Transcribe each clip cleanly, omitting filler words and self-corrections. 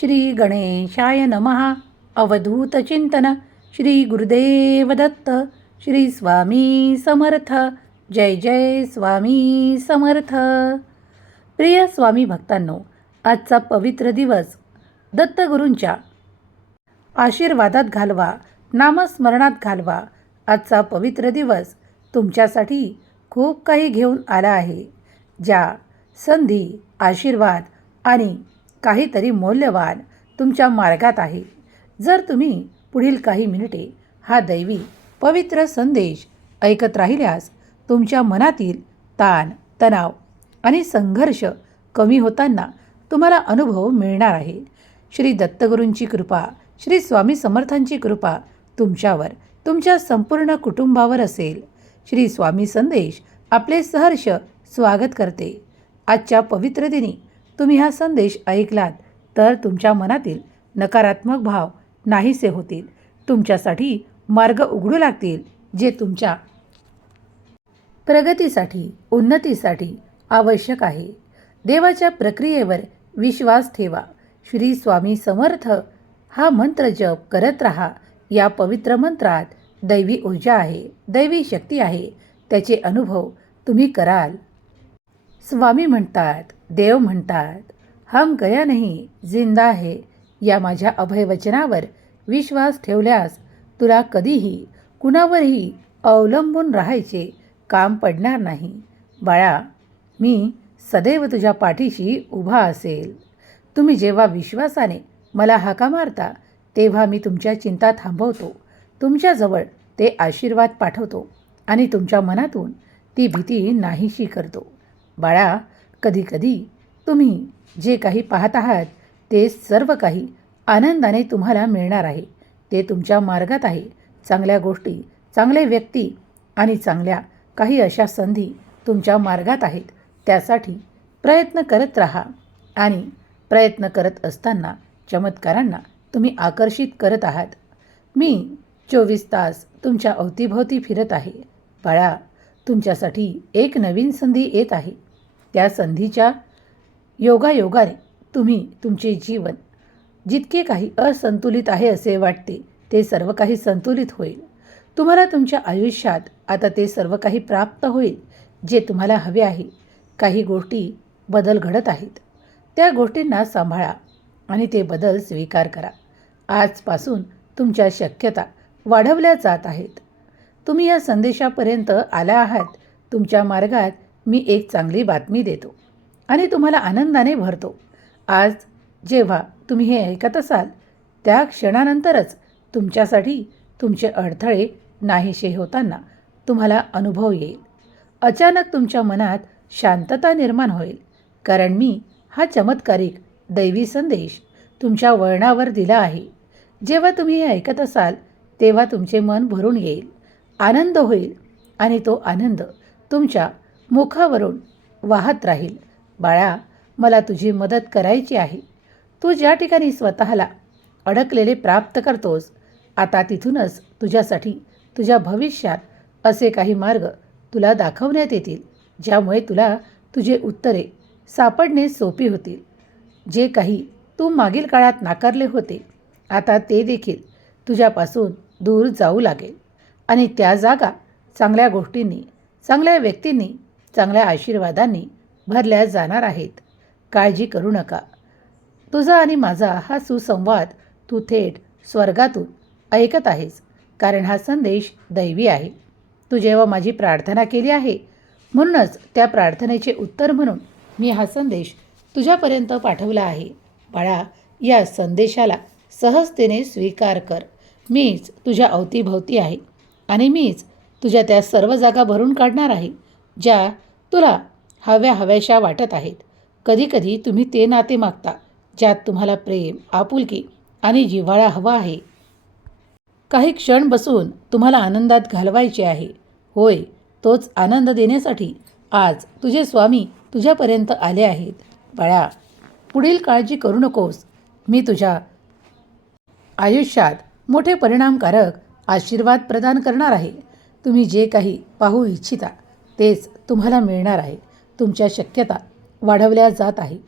श्री गणेशाय नमः. अवधूत चिंतन. श्री गुरुदेव दत्त. श्री स्वामी समर्थ. जय जय स्वामी समर्थ. प्रिय स्वामी भक्तांनो, आजचा पवित्र दिवस दत्तगुरूंच्या आशीर्वादात घालवा, नामस्मरणात घालवा. आजचा पवित्र दिवस तुमच्यासाठी खूप काही घेऊन आला आहे. ज्या संधी, आशीर्वाद आणि काहीतरी मौल्यवान तुमच्या मार्गात आहे. जर तुम्ही पुढील काही मिनिटे हा दैवी पवित्र संदेश ऐकत राहिल्यास तुमच्या मनातील ताण, तणाव आणि संघर्ष कमी होताना तुम्हाला अनुभव मिळणार आहे. श्री दत्तगुरूंची कृपा, श्री स्वामी समर्थांची कृपा तुमच्यावर, तुमच्या संपूर्ण कुटुंबावर असेल. श्री स्वामी संदेश आपले सहर्ष स्वागत करते. आजच्या पवित्र दिनी तुम्ही हा संदेश ऐकलात तर तुमच्या मनातील नकारात्मक भाव नाहीसे होतील. तुमच्यासाठी मार्ग उघडू लागतील, जे तुमच्या प्रगतीसाठी, उन्नतीसाठी आवश्यक आहे. देवाच्या प्रक्रियेवर विश्वास ठेवा. श्री स्वामी समर्थ हा मंत्र जप करत राहा. या पवित्र मंत्रात दैवी ऊर्जा आहे, दैवी शक्ती आहे. त्याचे अनुभव तुम्ही कराल. स्वामी म्हणतात, देव म्हणतात, हम गया नहीं, जिंदा है. या माझ्या अभयवचनावर विश्वास ठेवल्यास तुला कधीही कुणावरही अवलंबून राहायचे काम पडणार नाही. बाळा, मी सदैव तुझ्या पाठीशी उभा असेल. तुम्ही जेव्हा विश्वासाने मला हाका मारता तेव्हा मी तुमच्या चिंता थांबवतो, तुमच्याजवळ ते आशीर्वाद पाठवतो आणि तुमच्या मनातून ती भीती नाहीशी करतो. बाळा, कधीकधी तुम्ही जे काही पाहत आहात ते सर्व काही आनंदाने तुम्हाला मिळणार आहे. ते तुमच्या मार्गात आहे. चांगल्या गोष्टी, चांगले व्यक्ती आणि चांगल्या काही अशा संधी तुमच्या मार्गात आहेत. त्यासाठी प्रयत्न करत राहा आणि प्रयत्न करत असताना चमत्कारांना तुम्ही आकर्षित करत आहात. मी 24 तास तुमच्या अवतीभोवती फिरत आहे. बाळा, तुमच्यासाठी एक नवीन संधी येत आहे. त्या संधीच्या योगायोगाने तुम्ही तुमचे जीवन जितके काही असंतुलित आहे असे वाटते ते सर्व काही संतुलित होईल. तुम्हाला तुमच्या आयुष्यात आता ते सर्व काही प्राप्त होईल जे तुम्हाला हवे आहे. काही गोष्टी बदल घडत आहेत. त्या गोष्टींना सांभाळा आणि ते बदल स्वीकार करा. आजपासून तुमच्या शक्यता वाढवल्या जात आहेत. तुम्ही या संदेशापर्यंत आला आहात. तुमच्या मार्गात मी एक चांगली बातमी देतो आणि तुम्हाला आनंदाने भरतो. आज जेव्हा तुम्ही हे ऐकत असाल त्या क्षणानंतरच तुमच्यासाठी तुमचे अडथळे नाहीसे होताना तुम्हाला अनुभव येईल. अचानक तुमच्या मनात शांतता निर्माण होईल, कारण मी हा चमत्कारिक दैवी संदेश तुमच्या वळणावर दिला आहे. जेव्हा तुम्ही हे ऐकत असाल तेव्हा तुमचे मन भरून येईल, आनंद होईल आणि तो आनंद तुमच्या मुखावरून वाहत राहील. बाळा, मला तुझी मदत करायची आहे. तू ज्या ठिकाणी स्वतःला अडकलेले प्राप्त करतोस, आता तिथूनच तुझ्यासाठी तुझ्या भविष्यात असे काही मार्ग तुला दाखवण्यात येतील, ज्यामुळे तुला तुझे उत्तरे सापडणे सोपी होतील. जे काही तू मागील काळात नाकारले होते, आता ते देखील तुझ्यापासून दूर जाऊ लागेल आणि त्या जागा चांगल्या गोष्टींनी, चांगल्या व्यक्तींनी, चांगल्या आशीर्वादांनी भरल्या जाणार आहेत. काळजी करू नका. तुझा आणि माझा हा सुसंवाद तू थेट स्वर्गातून ऐकत आहेस, कारण हा संदेश दैवी आहे. तू जेव्हा माझी प्रार्थना केली आहे, म्हणूनच त्या प्रार्थनेचे उत्तर म्हणून मी हा संदेश तुझ्यापर्यंत पाठवला आहे. बाळा, या संदेशाला सहजतेने स्वीकार कर. मीच तुझ्या अवतीभोवती आहे आणि मीच तुझ्या त्या सर्व जागा भरून काढणार आहे ज्या तुला हव्याशा वाटत आहेत. कधीकधी तुम्ही ते नाते मागता ज्यात तुम्हाला प्रेम, आपुलकी आणि जिव्हाळा हवा आहे. काही क्षण बसून तुम्हाला आनंदात घालवायचे आहे. होय, तोच आनंद देण्यासाठी आज तुझे स्वामी तुझ्यापर्यंत आले आहेत. बाळा, पुढील काळजी करू नकोस. मी तुझ्या आयुष्यात मोठे परिणामकारक आशीर्वाद प्रदान करणार आहे. तुम्ही जे काही पाहू इच्छिता तेच तुम्हाला मिळणार आहे. तुमच्या शक्यता वाढवल्या जात आहे.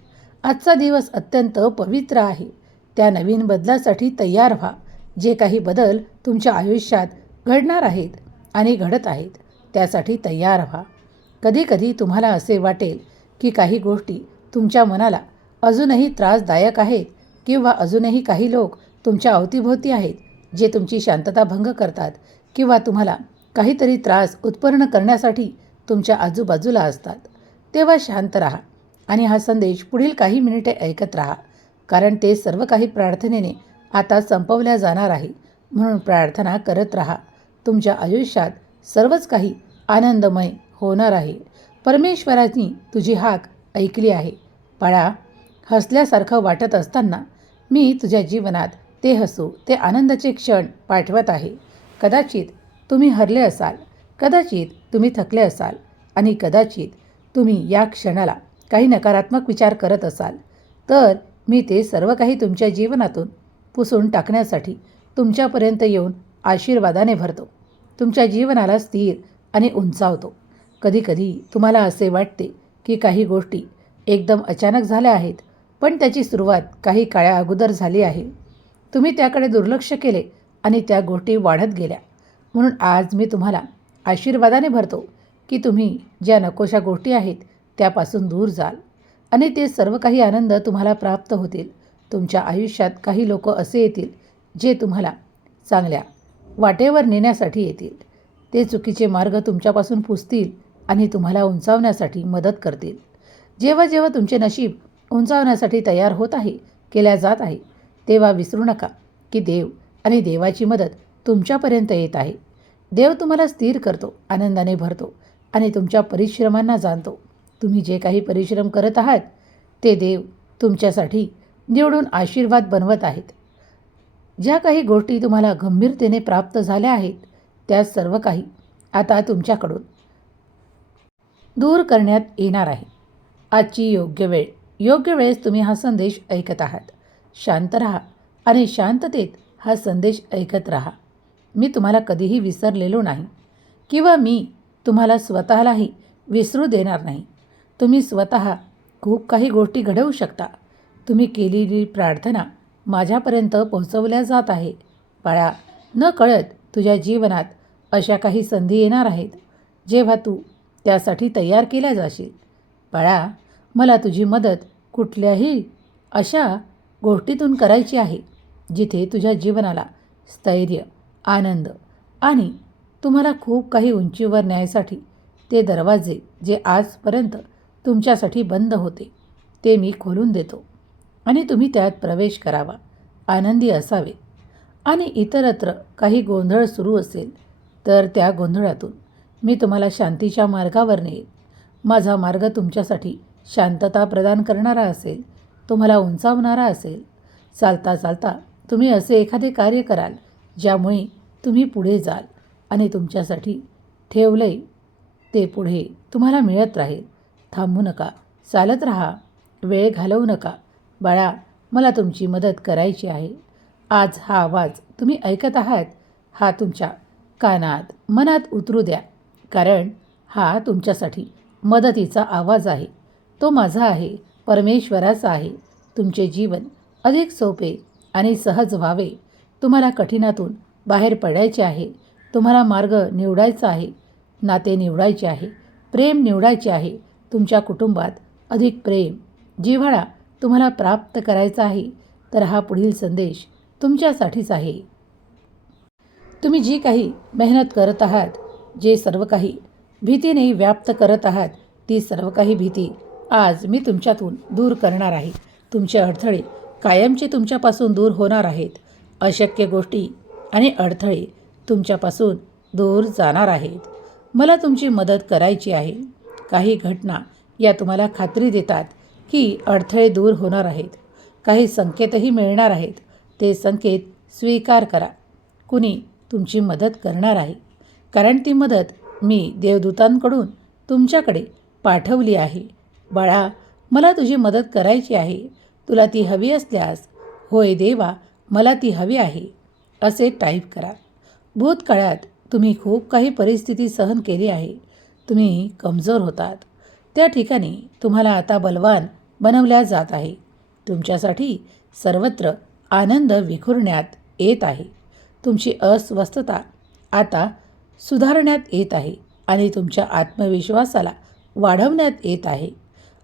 आजचा दिवस अत्यंत पवित्र आहे. त्या नवीन बदलासाठी तयार व्हा. जे काही बदल तुमच्या आयुष्यात घडणार आहेत आणि घडत आहेत त्यासाठी तयार व्हा. कधीकधी तुम्हाला असे वाटेल की काही गोष्टी तुमच्या मनाला अजूनही त्रासदायक आहेत किंवा अजूनही काही लोक तुमच्या अवतीभोवती आहेत जे तुमची शांतता भंग करतात किंवा तुम्हाला काहीतरी त्रास उत्पन्न करण्यासाठी तुमच्या आजूबाजूला असतात. तेव्हा शांत राहा आणि हा संदेश पुढील काही मिनिटे ऐकत राहा, कारण ते सर्व काही प्रार्थनेने आता संपवल्या जाणार आहे. म्हणून प्रार्थना करत राहा. तुमच्या आयुष्यात सर्वच काही आनंदमय होणार आहे. परमेश्वरांनी तुझी हाक ऐकली आहे. बाळा, हसल्यासारखं वाटत असताना मी तुझ्या जीवनात ते हसू, ते आनंदाचे क्षण पाठवत आहे. कदाचित तुम्ही हरले असाल, कदाचित तुम्ही थकले असाल आणि कदाचित तुम्ही या क्षणाला काही नकारात्मक विचार करत असाल, तर मी ते सर्व काही तुमच्या जीवनातून पुसून टाकण्यासाठी तुमच्यापर्यंत येऊन आशीर्वादाने भरतो. तुमच्या जीवनाला स्थिर आणि उंचावतो. कधीकधी तुम्हाला असे वाटते की काही गोष्टी एकदम अचानक झाल्या आहेत, पण त्याची सुरुवात काही काळा अगोदर झाली आहे. तुम्ही त्याकडे दुर्लक्ष केले आणि त्या गोष्टी वाढत गेल्या. म्हणून आज मी तुम्हाला आशीर्वादाने भरतो की तुम्ही ज्या नकोशा गोष्टी आहेत त्यापासून दूर जाल आणि ते सर्व काही आनंद तुम्हाला प्राप्त होतील. तुमच्या आयुष्यात काही लोक असे येतील जे तुम्हाला चांगल्या वाटेवर नेण्यासाठी येतील. ते चुकीचे मार्ग तुमच्यापासून पुसतील आणि तुम्हाला उंचावण्यासाठी मदत करतील. जेव्हा जेव्हा तुमचे नशीब उंचावण्यासाठी तयार होत आहे, केल्या जात आहे, तेव्हा विसरू नका की देव आणि देवाची मदत तुमच्यापर्यंत येत आहे. देव तुम्हाला स्थिर करतो, आनंदाने भरतो आणि तुमच्या परिश्रमांना जाणतो. तुम्ही जे काही परिश्रम करत आहात ते देव तुमच्यासाठी निवडून आशीर्वाद बनवत आहेत. ज्या काही गोष्टी तुम्हाला गंभीरतेने प्राप्त झाल्या आहेत त्या सर्व काही आता तुमच्याकडून दूर करण्यात येणार आहे. आजची योग्य वेळ. योग्य वेळेस तुम्ही हा संदेश ऐकत आहात. शांत राहा आणि शांततेत हा संदेश ऐकत राहा. मी तुम्हाला कधीही विसरलेलो नाही किंवा मी तुम्हाला स्वतःलाही विसरू देणार नाही. तुम्ही स्वतः खूप काही गोष्टी घडवू शकता. तुम्ही केलेली प्रार्थना माझ्यापर्यंत पोहोचवल्या जात आहे. बाळा, न कळत तुझ्या जीवनात अशा काही संधी येणार आहेत जेव्हा तू त्यासाठी तयार केल्या जाशील. बाळा, मला तुझी मदत कुठल्याही अशा गोष्टीतून करायची आहे जिथे तुझ्या जीवनाला स्थैर्य, आनंद आणि तुम्हाला खूप काही उंचीवर न्यायसाठी ते दरवाजे जे आजपर्यंत तुमच्यासाठी बंद होते ते मी खोलून देतो आणि तुम्ही त्यात प्रवेश करावा, आनंदी असावे. आणि इतरत्र काही गोंधळ सुरू असेल तर त्या गोंधळातून मी तुम्हाला शांतीच्या मार्गावर नेईल. माझा मार्ग तुमच्यासाठी शांतता प्रदान करणारा असेल, तुम्हाला उंचावणारा असेल. चालता चालता तुम्ही असे एखादे कार्य कराल ज्यामुळे तुम्ही पुढे जाल आणि तुमच्यासाठी ठेवलंय ते पुढे तुम्हाला मिळत राहील. थांबू नका, चालत राहा, वेळ घालवू नका. बाळा, मला तुमची मदत करायची आहे. आज हा आवाज तुम्ही ऐकत आहात हा तुमच्या कानात, मनात उतरू द्या, कारण हा तुमच्यासाठी मदतीचा आवाज आहे. तो माझा आहे, परमेश्वराचा आहे. तुमचे जीवन अधिक सोपे आणि सहज व्हावे. तुम्हाला कठीणातून बाहेर पडायचे आहे. तुम्हाला मार्ग निवडायचा आहे, नाते निवडायचे आहे, प्रेम निवडायचे आहे. तुमच्या कुटुंबात अधिक प्रेम, जिव्हाळा तुम्हाला प्राप्त करायचा आहे. तर हा पुढील संदेश तुमच्यासाठीच आहे. तुम्ही जी काही मेहनत करत आहात, जे सर्व काही भीतीने व्याप्त करत आहात, ती सर्व काही भीती आज मी तुमच्यातून दूर करणार आहे. तुमचे अडथळे कायमचे तुमच्यापासून दूर होणार आहेत. अशक्य गोष्टी आणि अडथळे तुमच्यापासून दूर जाणार आहेत. मला तुमची मदत करायची आहे. काही घटना या तुम्हाला खात्री देतात की अडथळे दूर होणार आहेत. काही संकेतही मिळणार आहेत. ते संकेत स्वीकार करा. कुणी तुमची मदत करणार आहे, कारण ती मदत मी देवदूतांकडून तुमच्याकडे पाठवली आहे. बाळा, मला तुझी मदत करायची आहे. तुला ती हवी असल्यास, होय देवा, मला ती हवी आहे, असे टाईप करा. भूतकाळात तुम्ही खूप काही परिस्थिती सहन केली आहे. तुम्ही कमजोर होतात. त्या ठिकाणी तुम्हाला आता बलवान बनवल्या जात आहे. तुमच्यासाठी सर्वत्र आनंद विखुरण्यात येत आहे. तुमची अस्वस्थता आता सुधारण्यात येत आहे आणि तुमच्या आत्मविश्वासाला वाढवण्यात येत आहे.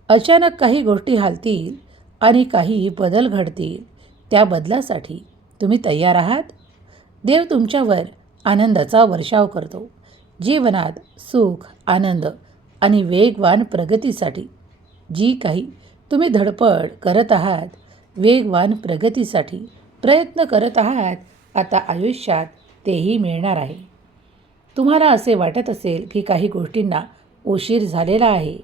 अचानक काही गोष्टी हालतील आणि काही बदल घडतील. त्या बदलासाठी तुम्ही तयार आहात? देव तुमच्यावर आनंदाचा वर्षाव करतो. जीवनात सुख, आनंद आणि वेगवान प्रगतीसाठी जी काही तुम्ही धडपड करत आहात, वेगवान प्रगतीसाठी प्रयत्न करत आहात, आता आयुष्यात तेही मिळणार आहे. तुम्हाला असे वाटत असेल की काही गोष्टींना उशीर झालेला आहे,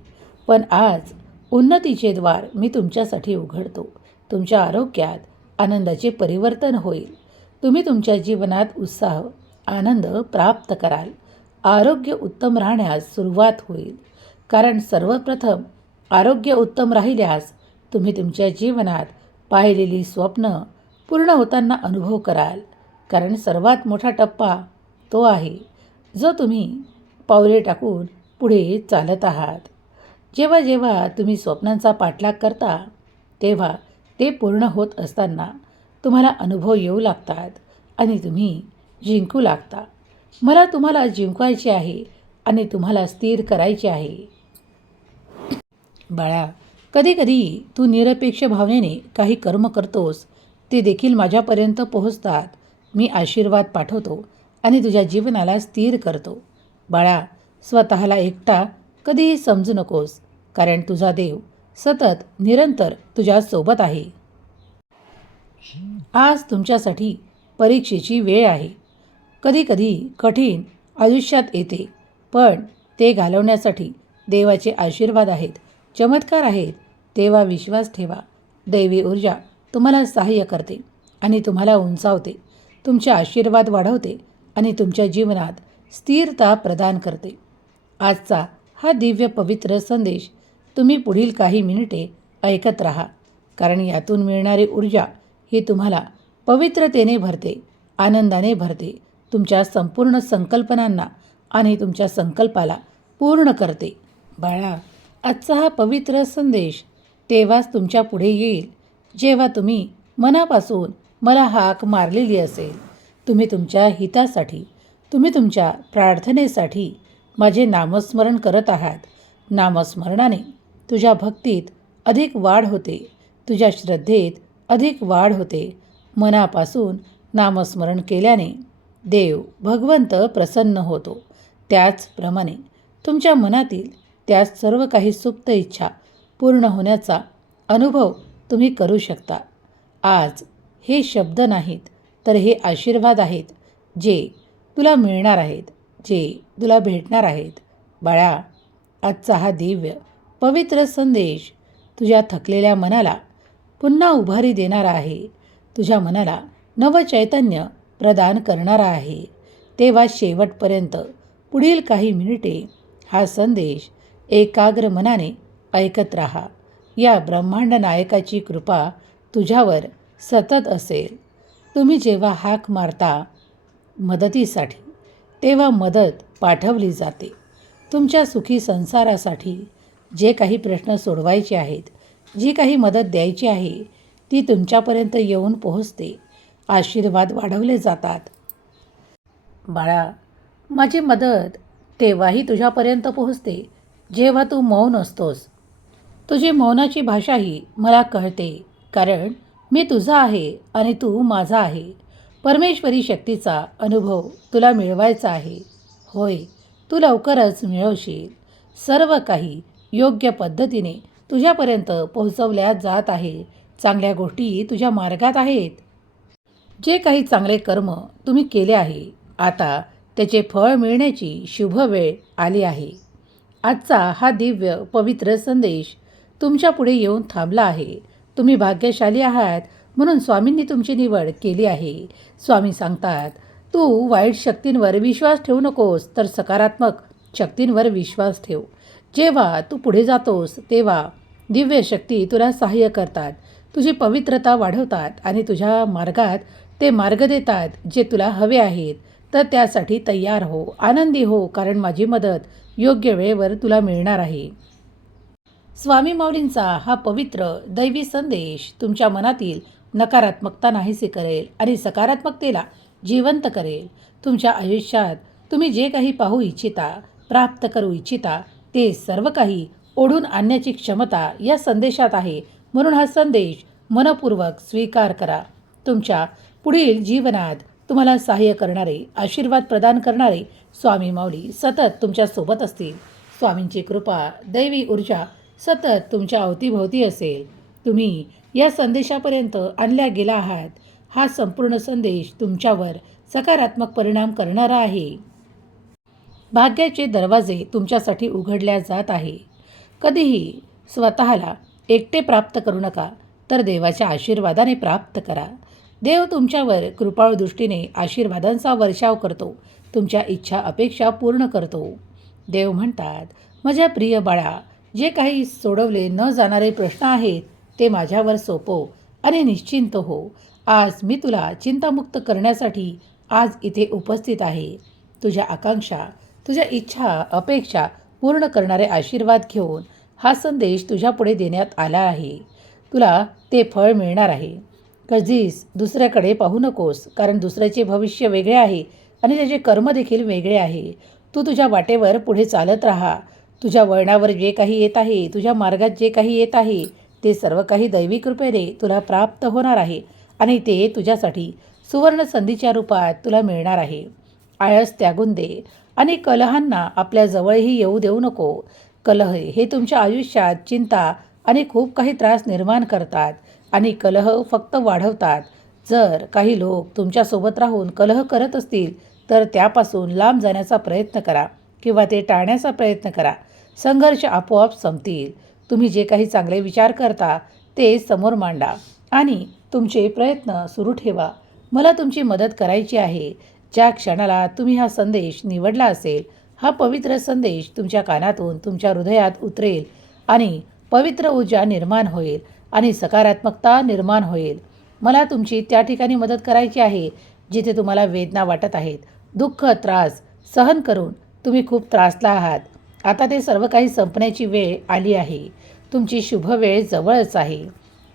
पण आज उन्नतीचे द्वार मी तुमच्यासाठी उघडतो. तुमच्या आरोग्यात आनंदाचे परिवर्तन होईल. तुम्ही तुमच्या जीवनात उत्साह, आनंद प्राप्त कराल. आरोग्य उत्तम राहण्यास सुरुवात होईल. कारण सर्वप्रथम आरोग्य उत्तम राहिल्यास तुम्ही तुमच्या जीवनात पाहिलेली स्वप्न पूर्ण होताना अनुभव कराल. कारण सर्वात मोठा टप्पा तो आहे जो तुम्ही पावले टाकून पुढे चालत आहात. जेव्हा जेव्हा तुम्ही स्वप्नांचा पाठलाग करता, तेव्हा ते पूर्ण होत असताना तुम्हाला अनुभव येऊ लागतात आणि तुम्ही जिंकू लागता. मला तुम्हाला जिंकायचे आहे आणि तुम्हाला स्थिर करायचे आहे. बाळा, कधीकधी तू निरपेक्ष भावनेने काही कर्म करतोस, ते देखील माझ्यापर्यंत पोहोचतात. मी आशीर्वाद पाठवतो आणि तुझ्या जीवनाला स्थिर करतो. बाळा, स्वतःला एकटा कधीही समजू नकोस, कारण तुझा देव सतत निरंतर तुझ्यासोबत आहे. आज तुमच्यासाठी परीक्षेची वेळ आहे. कधीकधी कठीण आयुष्यात येते, पण ते घालवण्यासाठी देवाचे आशीर्वाद आहेत, चमत्कार आहेत. तेव्हा विश्वास ठेवा. दैवी ऊर्जा तुम्हाला सहाय्य करते आणि तुम्हाला उंचावते. तुमचे आशीर्वाद वाढवते आणि तुमच्या जीवनात स्थिरता प्रदान करते. आजचा हा दिव्य पवित्र संदेश तुम्ही पुढील काही मिनिटे ऐकत राहा, कारण यातून मिळणारी ऊर्जा ही तुम्हाला पवित्रतेने भरते, आनंदाने भरते, तुमच्या संपूर्ण संकल्पनांना आणि तुमच्या संकल्पाला पूर्ण करते. बाळा, आजचा हा पवित्र संदेश तेव्हाच तुमच्या पुढे येईल जेव्हा तुम्ही मनापासून मला हाक मारलेली असेल. तुम्ही तुमच्या हितासाठी, तुम्ही तुमच्या प्रार्थनेसाठी माझे नामस्मरण करत आहात. नामस्मरणाने तुझ्या भक्तीत अधिक वाढ होते, तुझ्या श्रद्धेत अधिक वाढ होते. मनापासून नामस्मरण केल्याने देव भगवंत प्रसन्न होतो. त्याचप्रमाणे तुमच्या मनातील त्या सर्व काही सुप्त इच्छा पूर्ण होण्याचा अनुभव तुम्ही करू शकता. आज हे शब्द नाहीत, तर हे आशीर्वाद आहेत जे तुला मिळणार आहेत, जे तुला भेटणार आहेत. बाळा, आजचा हा दिव्य पवित्र संदेश तुझ्या थकलेल्या मनाला पुन्हा उभारी देणारा आहे, तुझ्या मनाला नवचैतन्य प्रदान करणारा आहे. तेव्हा शेवटपर्यंत पुढील काही मिनिटे हा संदेश एकाग्र मनाने ऐकत राहा. या ब्रह्मांड नायकाची कृपा तुझ्यावर सतत असेल. तुम्ही जेव्हा हाक मारता मदतीसाठी, तेव्हा मदत पाठवली जाते. तुमच्या सुखी संसारासाठी जे काही प्रश्न सोडवायचे आहेत, जी काही मदत द्यायची आहे, ती तुमच्यापर्यंत येऊन पोहोचते. आशीर्वाद वाढवले जातात. बाळा, माझी मदत तेव्हाही तुझ्यापर्यंत पोहोचते जेव्हा तू मौन असतोस. तुझी मौनाची भाषाही मला कळते, कारण मी तुझा आहे आणि तू माझा आहे. परमेश्वरी शक्तीचा अनुभव तुला मिळवायचा आहे. होय, तू लवकरच मिळवशील. सर्व काही योग्य पद्धतीने तुझ्यापर्यंत पोहोचवल्या जात आहे. चांगल्या गोष्टी तुझ्या मार्गात आहेत. जे काही चांगले कर्म तुम्ही केले आहे, आता त्याचे फळ मिळण्याची शुभ वेळ आली आहे. आजचा हा दिव्य पवित्र संदेश तुमच्या पुढे येऊन थांबला आहे. तुम्ही भाग्यशाली आहात, म्हणून स्वामींनी तुमची निवड केली आहे. स्वामी सांगतात, तू वाईट शक्तींवर विश्वास ठेवू नकोस, तर सकारात्मक शक्तींवर विश्वास ठेव. जेव्हा तू पुढे जातोस, तेव्हा दिव्य शक्ती तुला सहाय्य करतात, तुझी पवित्रता वाढवतात आणि तुझ्या मार्गात ते मार्ग देतात जे तुला हवे आहेत. तर त्यासाठी तयार हो, आनंदी हो, कारण माझी मदत योग्य वेळेवर तुला मिळणार आहे. स्वामी माऊलींचा हा पवित्र दैवी संदेश तुमच्या मनातील नकारात्मकता नाहीसे करेल आणि सकारात्मकतेला जिवंत करेल. तुमच्या आयुष्यात तुम्ही जे काही पाहू इच्छिता, प्राप्त करू इच्छिता, ते सर्व काही ओढून आणण्याची क्षमता या संदेशात आहे. म्हणून हा संदेश मनपूर्वक स्वीकार करा. तुमच्या पुढील जीवनात तुम्हाला सहाय्य करणारे, आशीर्वाद प्रदान करणारे स्वामी माऊली सतत तुमच्यासोबत असतील. स्वामींची कृपा, दैवी ऊर्जा सतत तुमच्या अवतीभोवती असेल. तुम्ही या संदेशापर्यंत आणल्या गेला आहात. हा संपूर्ण संदेश तुमच्यावर सकारात्मक परिणाम करणारा आहे. भाग्याचे दरवाजे तुमच्यासाठी उघडल्या जात आहे. कधीही स्वतःला एकटे प्राप्त करू नका, तर देवाच्या आशीर्वादाने प्राप्त करा. देव तुमच्यावर कृपाळू दृष्टीने आशीर्वादांचा वर्षाव करतो. तुमच्या इच्छा अपेक्षा पूर्ण करतो. देव म्हणतात, माझ्या प्रिय बाळा, जे काही सोडवले न जाणारे प्रश्न आहेत ते माझ्यावर सोपव आणि निश्चिंत हो. आज मी तुला चिंतामुक्त करण्यासाठी आज इथे उपस्थित आहे. तुझ्या आकांक्षा, तुझ्या इच्छा अपेक्षा पूर्ण करणारे आशीर्वाद घेऊन हा संदेश तुझ्यापुढे देण्यात आला आहे. तुला ते फळ मिळणार आहे. कधीच दुसऱ्याकडे पाहू नकोस, कारण दुसऱ्याचे भविष्य वेगळे आहे आणि त्याचे कर्म देखील वेगळे आहे. तू तुझ्या वाटेवर पुढे चालत राहा. तुझ्या वळणावर जे काही येत आहे, तुझ्या मार्गात जे काही येत आहे, ते सर्व काही दैवी कृपेने तुला प्राप्त होणार आहे आणि ते तुझ्यासाठी सुवर्ण संधीच्या रूपात तुला मिळणार आहे. आळस त्यागून दे आणि कलहांना आपल्या जवळही येऊ देऊ नको. कलह हे तुमच्या आयुष्यात चिंता आणि खूप काही त्रास निर्माण करतात आणि कलह फक्त वाढवतात. जर काही लोक तुमच्यासोबत राहून कलह करत असतील तर त्यापासून लांब जाण्याचा प्रयत्न करा किंवा ते टाळण्याचा प्रयत्न करा. संघर्ष आपोआप संपतील. तुम्ही जे काही चांगले विचार करता ते समोर मांडा आणि तुमचे प्रयत्न सुरू ठेवा. मला तुमची मदत करायची आहे. ज्या क्षणाला तुम्ही हा संदेश निवडला असेल, हा पवित्र संदेश तुमच्या कानातून तुमच्या हृदयात उतरेल आणि पवित्र ऊर्जा निर्माण होईल आणि सकारात्मकता निर्माण होईल. मला तुमची त्या ठिकाणी मदत करायची आहे जिथे तुम्हाला वेदना वाटत आहेत. दुःख, त्रास सहन करून तुम्ही खूप त्रासला आहात. आता ते सर्व काही संपण्याची वेळ आली आहे. तुमची शुभ वेळ जवळच आहे.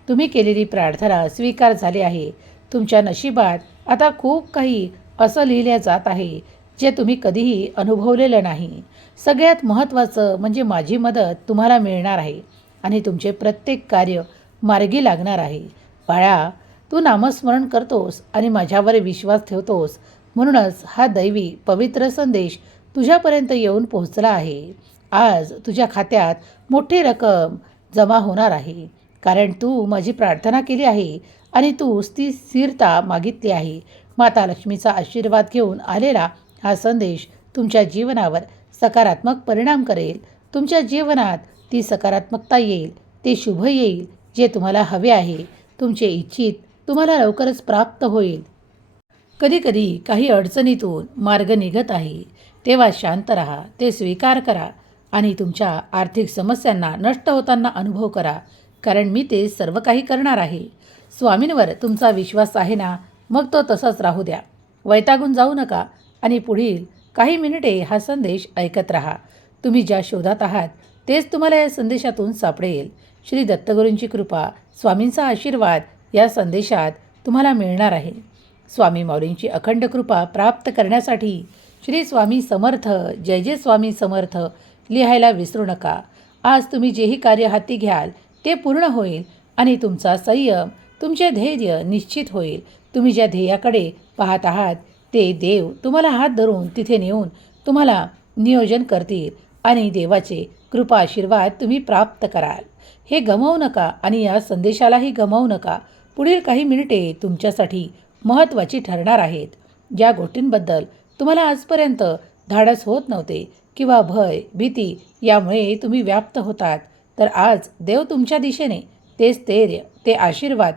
तुम्ही केलेली प्रार्थना स्वीकार झाली आहे. तुमच्या नशिबात आता खूप काही असं लिहिल्या जात आहे जे तुम्ही कधीही अनुभवलेलं नाही. सगळ्यात महत्त्वाचं म्हणजे माझी मदत तुम्हाला मिळणार आहे आणि तुमचे प्रत्येक कार्य मार्गी लागणार आहे. बाळा, तू नामस्मरण करतोस आणि माझ्यावर विश्वास ठेवतोस, म्हणूनच हा दैवी पवित्र संदेश तुझ्यापर्यंत येऊन पोहोचला आहे. आज तुझ्या खात्यात मोठी रक्कम जमा होणार आहे, कारण तू माझी प्रार्थना केली आहे आणि तू ती स्थिरता मागितली आहे. माता लक्ष्मीचा आशीर्वाद घेऊन आलेला हा संदेश तुमच्या जीवनावर सकारात्मक परिणाम करेल. तुमच्या जीवनात ती सकारात्मकता येईल, ते शुभ येईल जे तुम्हाला हवे आहे. तुमचे इच्छित तुम्हाला लवकरच प्राप्त होईल. कधीकधी काही अडचणीतून मार्ग निघत आहे, तेव्हा शांत राहा, ते स्वीकार करा आणि तुमच्या आर्थिक समस्यांना नष्ट होताना अनुभव करा, कारण मी ते सर्व काही करणार आहे. स्वामींवर तुमचा विश्वास आहे ना, मग तो तसाच राहू द्या. वैतागून जाऊ नका आणि पुढील काही मिनिटे हा संदेश ऐकत राहा. तुम्ही ज्या शोधात आहात तेच तुम्हाला या संदेशातून सापडेल. श्री दत्तगुरूंची कृपा, स्वामींचा आशीर्वाद या संदेशात तुम्हाला मिळणार आहे. स्वामी माऊलींची अखंड कृपा प्राप्त करण्यासाठी श्री स्वामी समर्थ, जय जय स्वामी समर्थ लिहायला विसरू नका. आज तुम्ही जेही कार्य हाती घ्याल ते पूर्ण होईल आणि तुमचा संयम, तुमचे धैर्य निश्चित होईल. तुम्ही ज्या ध्येयाकडे पाहत आहात ते देव तुम्हाला हात धरून तिथे नेऊन तुम्हाला नियोजन करतील आणि देवाचे कृपा आशीर्वाद तुम्ही प्राप्त कराल. हे गमावू नका आणि या संदेशालाही गमावू नका. पुढील काही मिनिटे तुमच्यासाठी महत्त्वाची ठरणार आहेत. ज्या गोष्टींबद्दल तुम्हाला आजपर्यंत धाडस होत नव्हते किंवा भय, भीती यामुळे तुम्ही व्याप्त होतात, तर आज देव तुमच्या दिशेने ते स्थैर्य, ते आशीर्वाद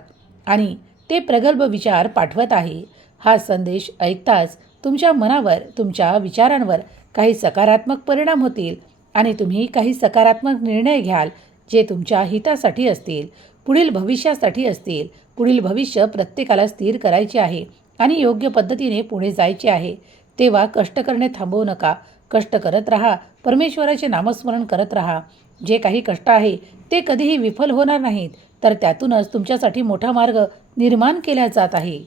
आणि ते प्रगल्भ विचार पाठवत आहे. हा संदेश ऐकताच तुमच्या मनावर, तुमच्या विचारांवर काही सकारात्मक परिणाम होतील आणि तुम्ही काही सकारात्मक निर्णय घ्याल जे तुमच्या हितासाठी असतील, पुढील भविष्यासाठी असतील. पुढील भविष्य प्रत्येकाला स्थिर करायचे आहे आणि योग्य पद्धतीने पुढे जायचे आहे. तेव्हा कष्ट करणे थांबवू नका. कष्ट करत राहा, परमेश्वराचे नामस्मरण करत राहा. जे काही कष्ट आहे ते कधीही विफल होणार नाहीत, तर त्यातूनच तुमच्यासाठी मोठा मार्ग निर्माण केला जात आहे.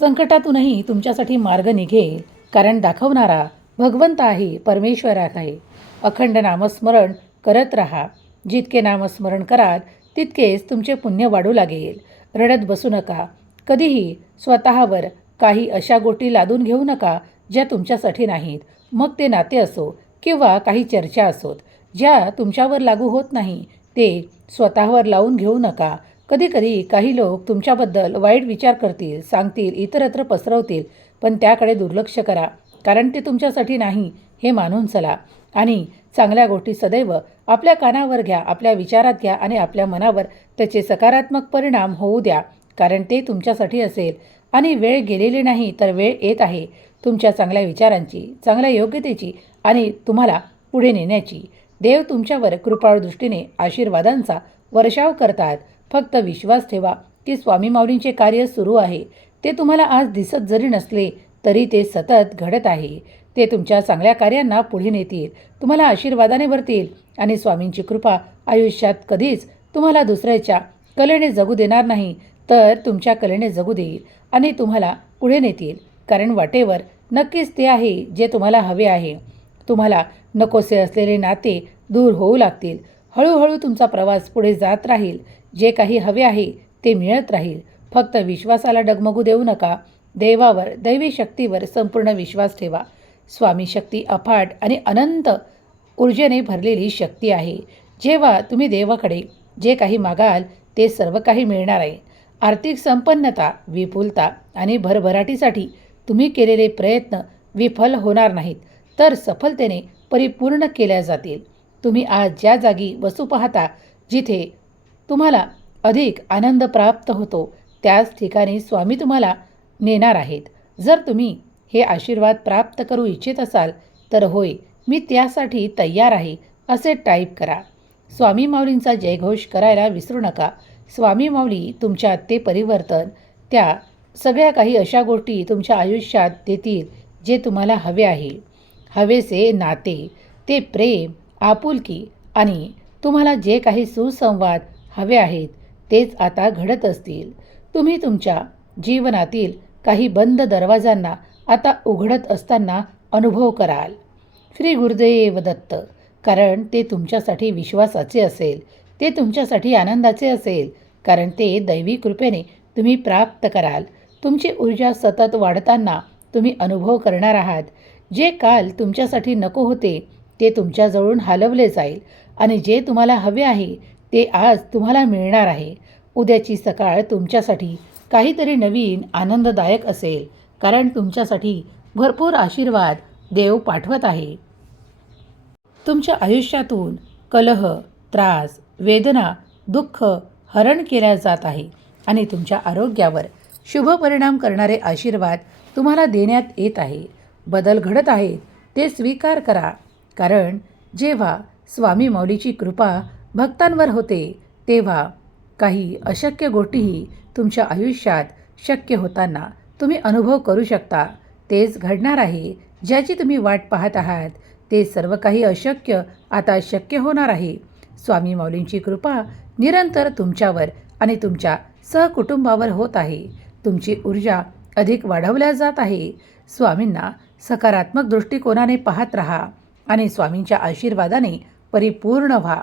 संकटातूनही तुमच्यासाठी मार्ग निघेल, कारण दाखवणारा भगवंत आहे, परमेश्वर आहे. अखंड नामस्मरण करत राहा. जितके नामस्मरण कराल तितकेच तुमचे पुण्य वाढू लागेल. रडत बसू नका. कधीही स्वतःवर काही अशा गोष्टी लादून घेऊ नका ज्या तुमच्यासाठी नाहीत. मग ते नाते असो किंवा काही चर्चा असोत, ज्या तुमच्यावर लागू होत नाही ते स्वतःवर लावून घेऊ नका. कधीकधी काही लोक तुमच्याबद्दल वाईट विचार करतील, सांगतील, इतरत्र पसरवतील, पण त्याकडे दुर्लक्ष करा, कारण ते तुमच्यासाठी नाही हे मानून चला. आणि चांगल्या गोष्टी सदैव आपल्या कानावर घ्या, आपल्या विचारात घ्या आणि आपल्या मनावर त्याचे सकारात्मक परिणाम होऊ द्या, कारण ते तुमच्यासाठी असेल. आणि वेळ गेलेली नाही, तर वेळ येत आहे तुमच्या चांगल्या विचारांची, चांगल्या योग्यतेची आणि तुम्हाला पुढे नेण्याची. देव तुमच्यावर कृपाळू दृष्टीने आशीर्वादांचा वर्षाव करतात. फक्त विश्वास ठेवा की स्वामी माऊलींचे कार्य सुरू आहे. ते तुम्हाला आज दिसत जरी नसले तरी ते सतत घडत आहे. ते तुमच्या चांगल्या कार्यांना पुढे नेतील, तुम्हाला आशीर्वादाने भरतील आणि स्वामींची कृपा आयुष्यात कधीच तुम्हाला दुसऱ्याच्या कलेने जगू देणार नाही, तर तुमच्या कलेने जगू देईल आणि तुम्हाला पुढे नेतील. कारण वाटेवर नक्कीच ते आहे जे तुम्हाला हवे आहे. तुम्हाला नकोसे असलेले नाते दूर होऊ लागतील. हळूहळू तुमचा प्रवास पुढे जात राहील. जे काही हवे आहे ते मिळत राहील. फक्त विश्वासाला डगमगू देऊ नका. देवावर, दैवी शक्तीवर संपूर्ण विश्वास ठेवा. स्वामी शक्ती अफाट आणि अनंत ऊर्जेने भरलेली शक्ती आहे. जेव्हा तुम्ही देवाकडे जे काही मागाल ते सर्व काही मिळणार आहे. आर्थिक संपन्नता, विपुलता आणि भरभराटीसाठी तुम्ही केलेले प्रयत्न विफल होणार नाहीत, तर सफलतेने परिपूर्ण केल्या जातील. तुम्ही आज ज्या जागी बसू पाहता, जिथे तुम्हाला अधिक आनंद प्राप्त होतो, त्याच ठिकाणी स्वामी तुम्हाला नेणार आहेत. जर तुम्ही हे आशीर्वाद प्राप्त करू इच्छित असाल तर होय, मी त्यासाठी तयार आहे असे टाईप करा. स्वामी माऊलींचा जयघोष करायला विसरू नका. स्वामी माऊली तुमच्यात ते परिवर्तन, त्या सगळ्या काही अशा गोष्टी तुमच्या आयुष्यात देतील जे तुम्हाला हवे आहे. हवेसे नाते, ते प्रेम, आपुलकी आणि तुम्हाला जे काही सुसंवाद हवे आहेत तेच आता घडत असतील. तुम्ही तुमच्या जीवनातील काही बंद दरवाजांना आता उघडत असताना अनुभव कराल. श्री गुरुदेव दत्त. कारण ते तुमच्यासाठी विश्वासाचे असेल, ते तुमच्यासाठी आनंदाचे असेल, कारण ते दैवी कृपेने तुम्ही प्राप्त कराल. तुमची ऊर्जा सतत वाढताना तुम्ही अनुभव करणार आहात. जे काल तुमच्यासाठी नको होते ते तुमच्याजवळून हलवले जाईल आणि जे तुम्हाला हवे आहे ते आज तुम्हाला मिळणार आहे. उद्याची सकाळ तुमच्यासाठी काहीतरी नवीन आनंददायक असेल, कारण तुमच्यासाठी भरपूर आशीर्वाद देव पाठवत आहे. तुमच्या आयुष्यातून कलह, त्रास, वेदना, दुःख हरण केल्या जात आहे आणि तुमच्या आरोग्यावर शुभ परिणाम करणारे आशीर्वाद तुम्हाला देण्यात येत आहे. बदल घडत आहेत ते स्वीकार करा, कारण जेव्हा स्वामी माऊलीची कृपा भक्तांवर होते तेव्हा काही अशक्य गोष्टीही तुमच्या आयुष्यात शक्य होताना तुम्ही अनुभव करू शकता. तेच घडणार आहे ज्याची तुम्ही वाट पाहत आहात. ते सर्व काही अशक्य आता शक्य होणार आहे. स्वामी माऊलींची कृपा निरंतर तुमच्यावर आणि तुमच्या सहकुटुंबावर होत आहे. तुमची ऊर्जा अधिक वाढवल्या जात आहे. स्वामींना सकारात्मक दृष्टिकोनाने पाहत राहा आणि स्वामींच्या आशीर्वादाने परिपूर्ण व्हा.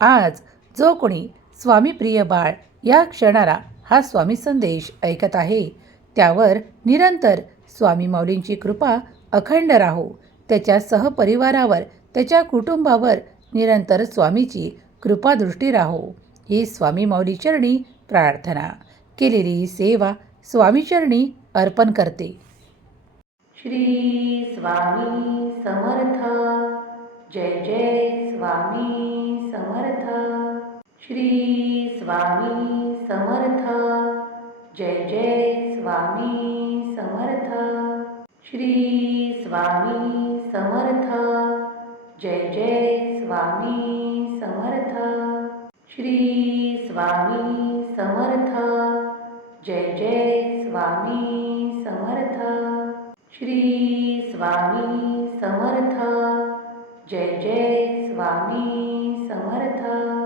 आज जो कोणी स्वामी प्रिय बाळ या क्षणाला हा स्वामी संदेश ऐकत आहे, त्यावर निरंतर स्वामी माऊलींची कृपा अखंड राहो. त्याच्या सहपरिवारावर, त्याच्या कुटुंबावर निरंतर स्वामीची कृपादृष्टी राहो. ही स्वामी माऊली चरणी प्रार्थना. केलेली सेवा स्वामीचरणी अर्पण करते. श्री स्वामी समर्थ. जय जय स्वामी समर्थ. श्री स्वामी समर्थ. जय जय स्वामी समर्थ. श्री स्वामी समर्थ. जय जय स्वामी समर्थ. श्री स्वामी समर्थ. जय जय स्वामी समर्थ. श्री स्वामी समर्थ. जय जय स्वामी समर्थ.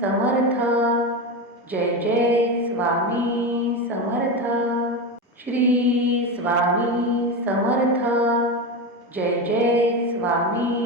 समर्थ. जय जय स्वामी समर्थ. श्री स्वामी समर्थ. जय जय स्वामी